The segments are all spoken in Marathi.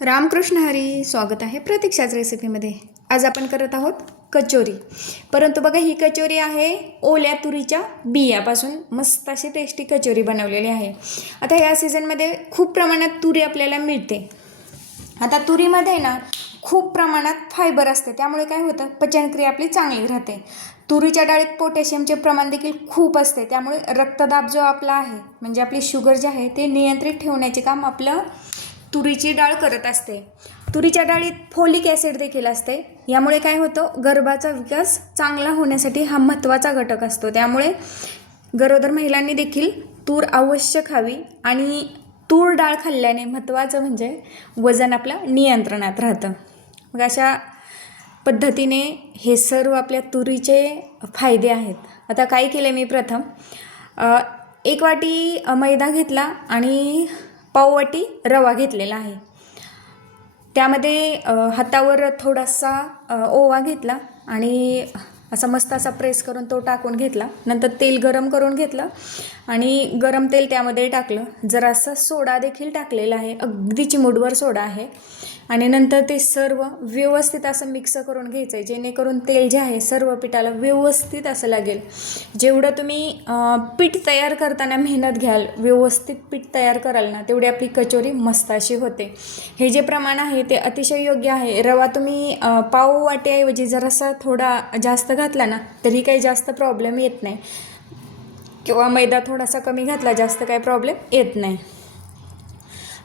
रामकृष्ण हरी स्वागत आहे प्रतीक्षाच रेसिपीमध्ये. आज आपण करत आहोत कचोरी. परंतु बघा ही कचोरी आहे ओल्या तुरीच्या बियापासून मस्त अशी टेस्टी कचोरी बनवलेली आहे. आता या सीझनमध्ये खूप प्रमाणात तुरी आपल्याला मिळते. आता तुरीमध्ये ना खूप प्रमाणात फायबर असते. त्यामुळे काय होतं पचनक्रिया आपली चांगली राहते. तुरीच्या डाळीत पोटॅशियमचे प्रमाण देखील खूप असते. त्यामुळे रक्तदाब जो आपला आहे म्हणजे आपली शुगर जे आहे ते नियंत्रित ठेवण्याचे काम आपलं तुरीची डाळ करत असते. तुरीच्या डाळीत फोलिक ॲसिड देखील असते. यामुळे काय होतं? गर्भाचा विकास चांगला होण्यासाठी हा महत्त्वाचा घटक असतो. त्यामुळे गरोदर महिलांनी देखील तूर अवश्य खावी आणि तूर डाळ खाल्ल्याने महत्त्वाचं म्हणजे वजन आपलं नियंत्रणात राहतं. मग अशा पद्धतीने हे सर्व आपल्या तुरीचे फायदे आहेत. आता काय केले मी प्रथम? एक वाटी मैदा घेतला आणि पाववाटी रवा घेतलेला आहे. त्यामध्ये हातावर थोडासा ओवा घेतला आणि असा मस्त असा प्रेस करून तो टाकून घेतला. नंतर तेल गरम करून घेतलं आणि गरम तेल त्यामध्ये टाकलं. जरासा सोडा देखील टाकलेला आहे. अगदी चिमूटभर सोडा आहे. आणि नंतर ते सर्व व्यवस्थित असं मिक्स करून घ्यायचं आहे जेणेकरून तेल जे आहे सर्व पिठाला व्यवस्थित असं लागेल. जेवढं तुम्ही पीठ तयार करताना मेहनत घ्याल व्यवस्थित पीठ तयार कराल ना तेवढी आपली कचोरी मस्त अशी होते. हे जे प्रमाण आहे ते अतिशय योग्य आहे. रवा तुम्ही पाव वाट्याऐवजी जरासा थोडा जास्त घातला ना तरी काही जास्त प्रॉब्लेम येत नाही. किंवा मैदा थोडासा कमी घातला जास्त काही प्रॉब्लेम येत नाही.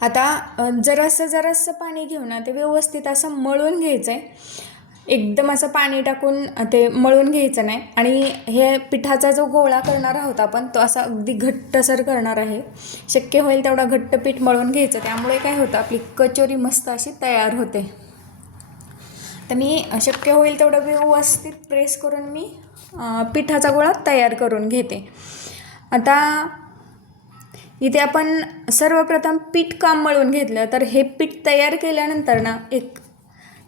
आता जरासं जरासं पाणी घेऊन ना ते व्यवस्थित असं मळून घ्यायचं आहे एकदम असं पाणी टाकून ते मळून घ्यायचं नाही. आणि हे पिठाचा जो गोळा करणार आहोत आपण तो असा अगदी घट्टसर करणार आहे. शक्य होईल तेवढा घट्ट पीठ मळून घ्यायचं. त्यामुळे काय होतं आपली कचोरी मस्त अशी तयार होते. तर मी शक्य होईल तेवढं व्यवस्थित प्रेस करून मी पिठाचा गोळा तयार करून घेते. आता इथे आपण सर्वप्रथम पीठ काम मळून घेतलं तर हे पीठ तयार केल्यानंतर ना एक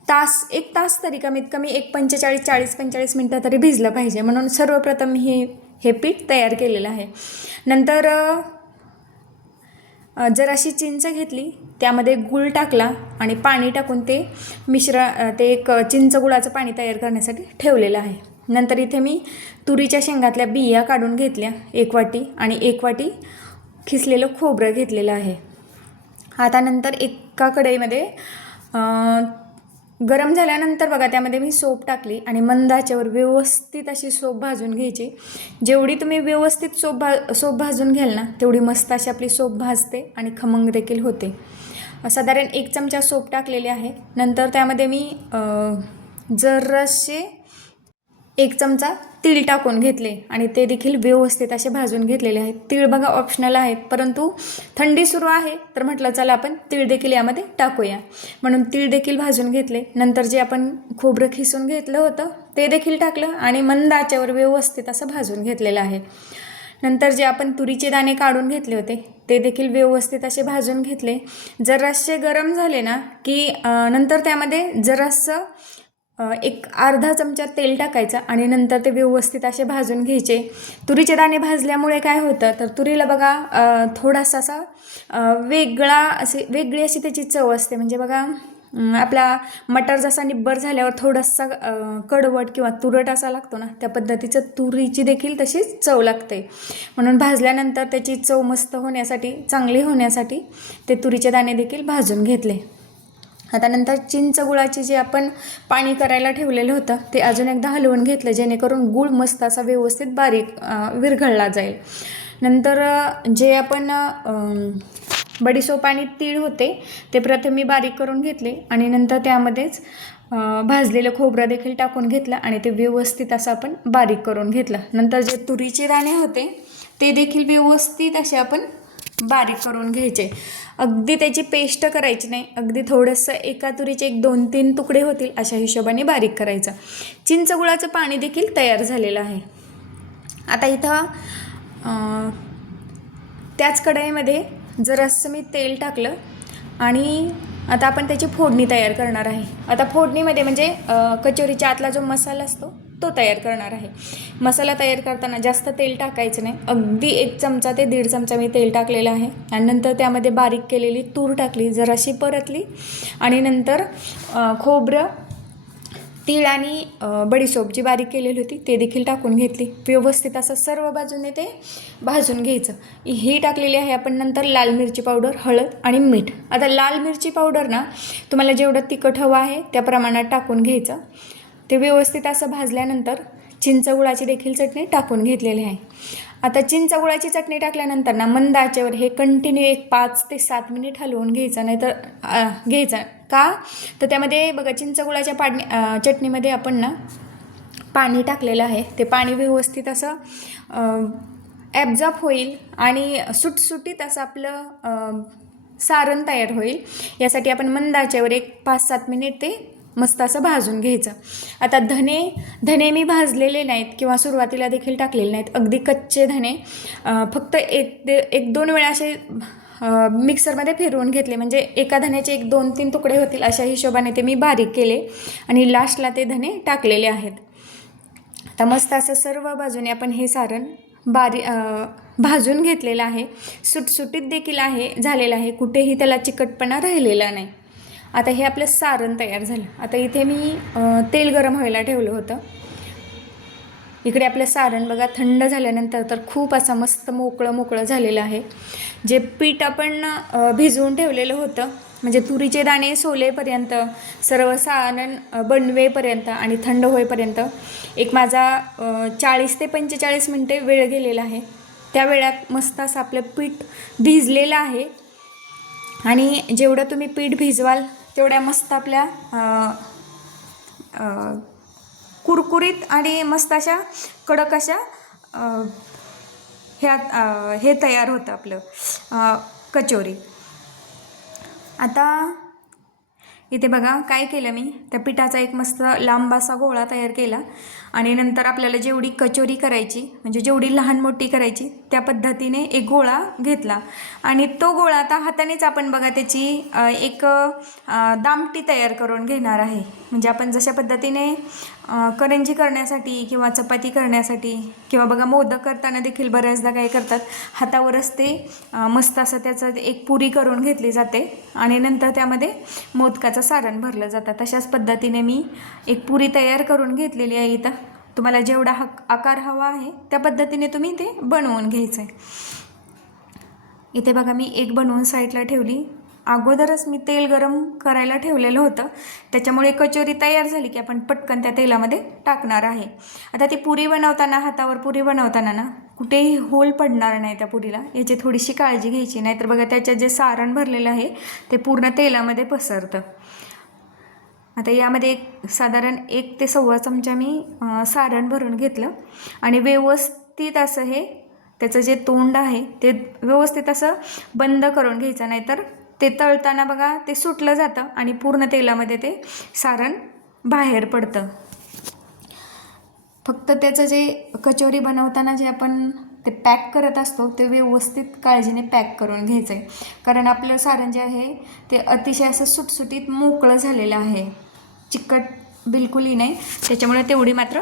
तास एक तास तरी कमीत कमी एक पंचेचाळीस चाळीस पंचेचाळीस मिनटं तरी भिजलं पाहिजे. म्हणून सर्वप्रथम हे हे पीठ तयार केलेलं आहे. नंतर जर अशी चिंच घेतली त्यामध्ये गूळ टाकला आणि पाणी टाकून ते मिश्र ते एक चिंच गुळाचं पाणी तयार करण्यासाठी ठेवलेलं आहे. नंतर इथे मी तुरीच्या शेंगातल्या बिया काढून घेतल्या एक वाटी आणि एक वाटी खिसलेलं खोबरं घेतलेलं आहे. आता नंतर एका कढईमध्ये गरम झाल्यानंतर बघा त्यामध्ये मी सोप टाकली आणि मंदाच्यावर व्यवस्थित अशी सोप भाजून घ्यायची. जेवढी तुम्ही व्यवस्थित सोप भा सोप भाजून घ्याल ना तेवढी मस्त अशी आपली सोप भाजते आणि खमंग देखील होते. साधारण एक चमचा सोप टाकलेले आहे. नंतर त्यामध्ये मी जरासे एक चमचा तीळ टाकून घेतले आणि ते देखील व्यवस्थित असे भाजून घेतलेले आहेत. तीळ बघा ऑप्शनल आहेत परंतु थंडी सुरू आहे तर म्हटलं चला आपण तीळ देखील यामध्ये टाकूया. म्हणून तीळ देखील भाजून घेतले. नंतर जे आपण खोबरं खिसून घेतलं होतं ते देखील टाकलं आणि मंद आचेवर व्यवस्थित असं भाजून घेतलेलं आहे. नंतर जे आपण तुरीचे दाणे काढून घेतले होते ते देखील व्यवस्थित असे भाजून घेतले. जरासे गरम झाले ना की नंतर त्यामध्ये जरासं एक अर्धा चमचा तेल टाकायचं आणि नंतर ते व्यवस्थित असे भाजून घ्यायचे. तुरीचे दाणे भाजल्यामुळे काय होतं तर तुरीला बघा थोडासा असा वेगळा असे वेगळी अशी त्याची चव असते. म्हणजे बघा आपला मटर जसा निब्बर झाल्यावर थोडासा कडवट किंवा तुरट असा लागतो ना त्या पद्धतीचं तुरीची देखील तशीच चव लागते. म्हणून भाजल्यानंतर त्याची चव मस्त होण्यासाठी चांगली होण्यासाठी ते तुरीचे दाणे देखील भाजून घेतले. आता नंतर चिंच गुळाचे जे आपण पाणी करायला ठेवलेलं होतं ते अजून एकदा हलवून घेतलं जेणेकरून गूळ मस्त असा व्यवस्थित बारीक विरघळला जाईल. नंतर जे आपण बडीसोप आणि तीळ होते ते प्रथम मी बारीक करून घेतले आणि नंतर त्यामध्येच भाजलेलं खोबरं देखील टाकून घेतलं आणि ते व्यवस्थित असं आपण बारीक करून घेतलं. नंतर जे तुरीचे दाणे होते ते देखील व्यवस्थित असे आपण बारीक करून घ्यायचे. अगदी त्याची पेस्ट करायची नाही. अगदी थोडंसं एका तुरीचे एक दोन तीन तुकडे होतील अशा हिशोबाने बारीक करायचं. चिंचगुळाचं पाणी देखील तयार झालेलं आहे. आता इथं त्याच कढाईमध्ये जरासं मी तेल टाकलं आणि आता आपण त्याची फोडणी तयार करणार आहे. आता फोडणीमध्ये म्हणजे कचोरीच्या आतला जो मसाला असतो तो तयार करणार आहे. मसाला तयार करताना जास्त तेल टाकायचं नाही. अगदी एक चमचा ते दीड चमचा मी तेल टाकलेलं आहे. आणि नंतर त्यामध्ये बारीक केलेली तूर टाकली जराशी परतली. आणि नंतर खोबरं तीळ आणि बडीशोप जी बारीक केलेली होती ते देखील टाकून घेतली. व्यवस्थित असं सर्व बाजूने ते भाजून घ्यायचं. ही टाकलेली आहे आपण नंतर लाल मिरची पावडर हळद आणि मीठ. आता लाल मिरची पावडर ना तुम्हाला जेवढं तिखट हवं आहे त्या प्रमाणात टाकून घ्यायचं. ते व्यवस्थित असं भाजल्यानंतर चिंच गुळाची देखील चटणी टाकून घेतलेली आहे. आता चिंच गुळाची चटणी टाकल्यानंतर ना मंद आचेवर हे कंटिन्यू एक पाच ते सात मिनिट हलवून घ्यायचं नाहीतर तर घ्यायचं. का? तर त्यामध्ये बघा चिंच गुळाच्या पाडणी चटणीमध्ये आपण ना पाणी टाकलेलं आहे. ते पाणी व्यवस्थित असं ॲब्झॉर्ब होईल आणि सुटसुटीत असं आपलं सारण तयार होईल. यासाठी आपण मंद आचेवर एक पाच सात मिनिट ते मस्त असं भाजून घ्यायचं. आता धने धने मी भाजलेले नाहीत किंवा सुरुवातीला देखील टाकलेले नाहीत. अगदी कच्चे धने. फक्त एक ते एक दोन वेळा असे मिक्सरमध्ये फिरवून घेतले. म्हणजे एका धण्याचे एक दोन तीन तुकडे होतील अशा हिशोबाने ते मी बारीक केले आणि लास्टला ते धने टाकलेले आहेत. आता मस्त असं सर्व बाजूने आपण हे सारण बारी भाजून घेतलेलं आहे. सुटसुटीत देखील आहे झालेलं आहे. कुठेही त्याला चिकटपणा राहिलेला नाही. आता हे आपलं सारण तयार झालं. आता इथे मी तेल गरम व्हायला ठेवलं होतं. इकडे आपलं सारण बघा थंड झाल्यानंतर तर खूप असं मस्त मोकळं मोकळं झालेलं आहे. जे पीठ आपण भिजवून ठेवलेलं होतं म्हणजे तुरीचे दाणे सोलेपर्यंत सर्व सारण बनवेपर्यंत आणि थंड होईपर्यंत एक माझा चाळीस ते पंचेचाळीस मिनटे वेळ गेलेला आहे. त्या वेळात मस्त असं आपलं पीठ भिजलेलं आहे. आणि जेवढं तुम्ही पीठ भिजवाल तेवढ्या मस्त आपल्या कुरकुरीत आणि मस्त अशा कडक अशा ह्या हे तयार होतं आपलं कचोरी. आता इथे बघा काय केलं मी? त्या पिठाचा एक मस्त लांब असा गोळा तयार केला. आणि नंतर आपल्याला जेवढी कचोरी करायची म्हणजे जेवढी लहान मोठी करायची त्या पद्धतीने एक गोळा घेतला. आणि तो गोळा आता हातानेच आपण बघा त्याची एक दामटी तयार करून घेणार आहे. म्हणजे आपण जशा पद्धतीने करंजी करण्यासाठी किंवा चपाती करण्यासाठी किंवा बघा मोदक करताना देखील बऱ्याचदा काय करतात. हातावरच ते मस्त असं त्याचं एक पुरी करून घेतली जाते आणि नंतर त्यामध्ये मोदकाचं सारण भरलं जातं. तशाच पद्धतीने मी एक पुरी तयार करून घेतलेली आहे इथं. तुम्हाला जेवढा हक आकार हवा आहे त्या पद्धतीने तुम्ही ते बनवून घ्यायचं आहे इथे बघा मी एक बनवून साईडला ठेवली. अगोदरच मी तेल गरम करायला ठेवलेलं होतं. त्याच्यामुळे कचोरी तयार झाली की आपण पटकन त्या तेलामध्ये टाकणार आहे. आता ती पुरी बनवताना हातावर पुरी बनवताना ना कुठेही होल पडणार नाही त्या पुरीला. याची थोडीशी काळजी घ्यायची नाहीतर बघा त्याच्यात जे सारण भरलेलं आहे ते पूर्ण तेलामध्ये पसरतं. आता यामध्ये एक साधारण एक ते सव्वा चमचा मी सारण भरून घेतलं. आणि व्यवस्थित असं हे त्याचं जे तोंड आहे ते व्यवस्थित असं बंद करून घ्यायचं नाहीतर ते तळताना बघा ते सुटलं जातं आणि पूर्ण तेलामध्ये ते सारण बाहेर पडतं. फक्त त्याचं जे कचोरी बनवताना जे आपण ते पॅक करत असतो ते व्यवस्थित काळजीने पॅक करून घ्यायचं आहे कारण आपलं सारण जे आहे ते अतिशय असं सुटसुटीत मोकळं झालेलं आहे. चिकट बिलकुलही नाही. त्याच्यामुळे तेवढी मात्र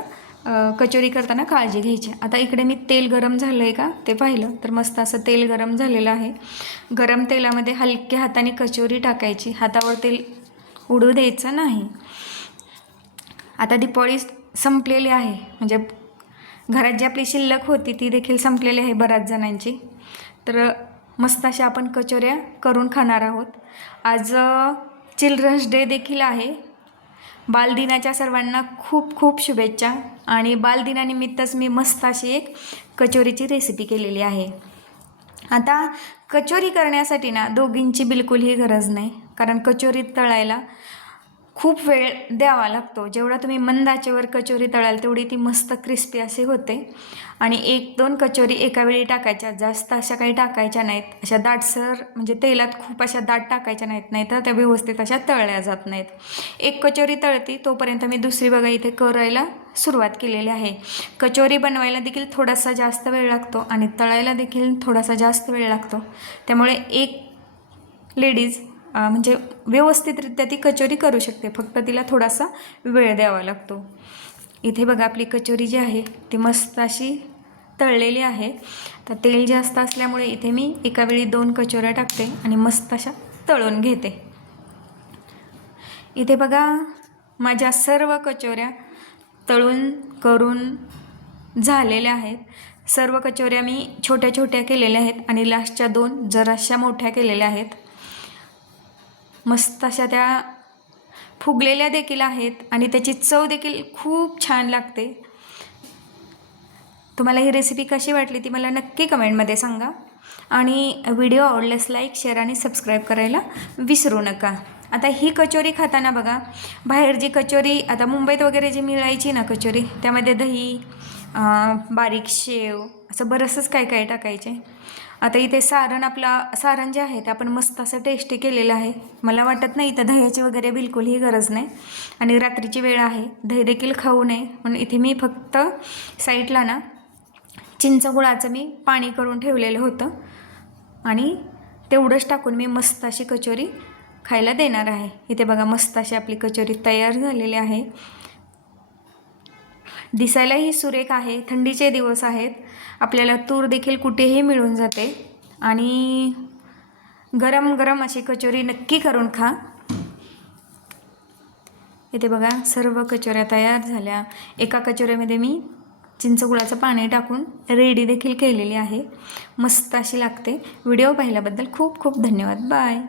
कचोरी करताना काळजी घ्यायची. आता इकडे मी तेल गरम झालं आहे का? ते पाहिलं. तर मस्त असं तेल गरम झालेलं आहे. गरम तेलामध्ये हलक्या हाताने कचोरी टाकायची. हातावर तेल उडू द्यायचं नाही. आता दीपावळी संपलेली आहे. म्हणजे घरात जी आपली शिल्लक होती ती देखील संपलेली आहे बऱ्याच जणांची. तर मस्त अशा आपण कचोऱ्या करून खाणार आहोत. आज चिल्ड्रन्स डे देखील आहे. बालदिनाच्या सर्वांना खूप खूप शुभेच्छा. आणि बालदिनानिमित्तच मी मस्त अशी एक कचोरीची रेसिपी केलेली आहे. आता कचोरी करण्यासाठी ना दोघींची बिलकुलही गरज नाही. कारण कचोरीत तळायला खूप वेळ द्यावा लागतो. जेवढा तुम्ही मंद आचेवर कचोरी तळाल तेवढी ती मस्त क्रिस्पी अशी होते. आणि एक दोन कचोरी एका वेळी टाकायच्या. जास्त अशा काही टाकायच्या नाहीत. अशा दाटसर म्हणजे तेलात खूप अशा दाट टाकायच्या नाहीत. नाही तर त्या व्यवस्थित अशा तळल्या जात नाहीत. एक कचोरी तळती तोपर्यंत मी दुसरी बघा इथे करायला सुरुवात केलेली आहे. कचोरी बनवायला देखील थोडासा जास्त वेळ लागतो आणि तळायला देखील थोडासा जास्त वेळ लागतो. त्यामुळे एक लेडीज म्हणजे व्यवस्थितरित्या ती कचोरी करू शकते. फक्त तिला थोडासा वेळ द्यावा लागतो. इथे बघा आपली कचोरी जी आहे ती मस्त अशी तळलेली आहे. तर तेल जास्त असल्यामुळे इथे मी एका वेळी दोन कचोऱ्या टाकते आणि मस्त अशा तळून घेते. इथे बघा माझ्या सर्व कचोऱ्या तळून करून झालेल्या आहेत. सर्व कचोऱ्या मी छोट्या छोट्या केलेल्या आहेत आणि लास्टच्या दोन जराशा मोठ्या केलेल्या आहेत. मस्त अशा त्या फुगलेल्या देखील आहेत आणि त्याची चव देखील खूप छान लागते. तुम्हाला ही रेसिपी कशी वाटली ती मला नक्की कमेंटमध्ये सांगा. आणि व्हिडिओ आवडल्यास लाईक शेअर आणि सबस्क्राईब करायला विसरू नका. आता ही कचोरी खाताना बघा. बाहेर जी कचोरी आता मुंबईत वगैरे जी मिळायची ना कचोरी त्यामध्ये दही बारीक शेव असं बरंचसंच काय काय टाकायचे. आता इथे सारण आपला सारण जे आहे ते आपण मस्त असं टेस्टी केलेलं आहे. मला वाटत नाही इथं दह्याची वगैरे बिलकुलही गरज नाही. आणि रात्रीची वेळ आहे. दही देखील खाऊ नये. म्हणून इथे मी फक्त साईडला ना चिंच गुळाचं मी पाणी करून ठेवलेलं होतं. आणि तेवढंच टाकून मी मस्त अशी कचोरी खायला देणार आहे. इथे बघा मस्त अशी आपली कचोरी तयार झालेली आहे. दिसायलाही सुरेख आहे थंडीचे दिवस आहेत. आपल्याला तूर देखील कुठेही मिळून जाते. आणि गरम गरम अशी कचोरी नक्की करून खा. इथे बघा सर्व कचोऱ्या तयार झाल्या. एका कचोऱ्यामध्ये मी चिंचगुळाचं पाणी टाकून रेडी देखील केलेली आहे. मस्त अशी लागते. व्हिडिओ पाहिल्याबद्दल खूप खूप धन्यवाद. बाय.